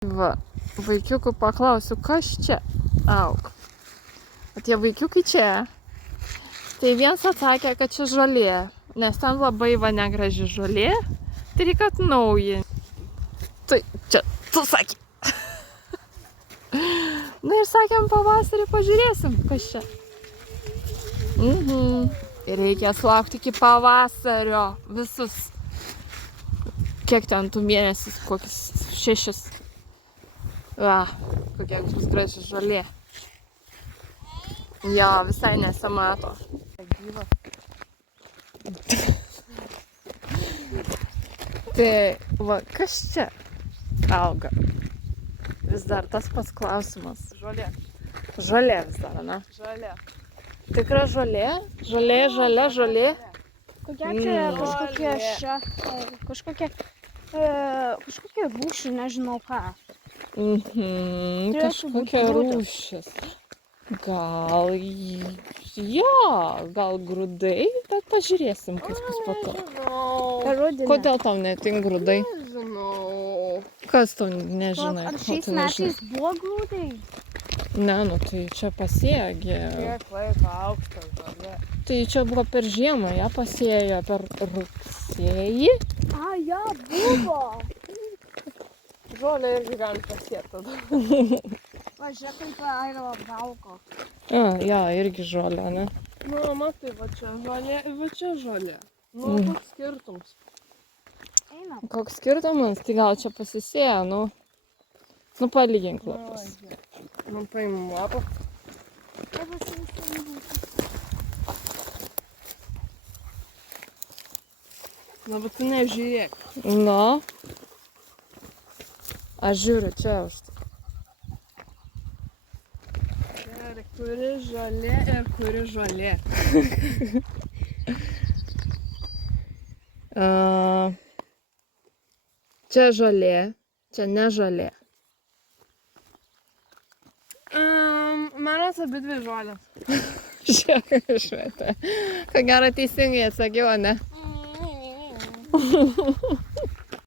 Va, vaikiukų paklausiu, kas čia auga. O tie vaikiukai čia. Tai vienas atsakė, kad čia žolė, nes ten labai va negraži žolė, tai reikia atnaujinti. Tai čia, tu sakė. Na ir sakėm, pavasarį pažiūrėsim, kas čia. Ir reikės laukti iki pavasario visus. Kiek ten tų mėnesius, kokius 6. Va, kokia bus graži žolė. Jo, visai nesimato. Tai, va, kas čia auga? Vis dar tas pats klausimas. Žolė. Žolė vis dar, ne? Žolė. Tikra žolė? Žolė, žalia, žolė? Kokia čia kažkokia kažkokia rūšį, nežinau ką. Kažkokia rūšis. Gal, gal grūdai, bet pažiūrėsim, kas bus po to. Kodėl tau netinka grūdai? Nežinau. Kas tau nežinai? Ar šiais metais buvo grūdai? Ne, nu tai čia pasėgė. Kiek laiko aukšta žolė. Tai čia buvo per žiemą, ją pasėjo per rugsėjį. A, ja, buvo. Žolė irgi gali pasėti tada. Va, žiūrėk, kaip airo valgo. Jo, irgi žolė, ne? Nu, matai, va čia žolė, va čia žolė. Nu, koks skirtums. Eina. Koks skirtumas, tai gal čia pasisėjo, nu palygink lapus. Nu, paimam lapą. Na, bet tu nežiūrėk. Nu. Aš žiūriu čia už tai. Ir kuri žolė ir kuri žolė. Čia žolė, čia ne žolė. Manos abi dvi žolės. Žiūrėk, išmetė. Ko gero teisingai atsakiau, ne?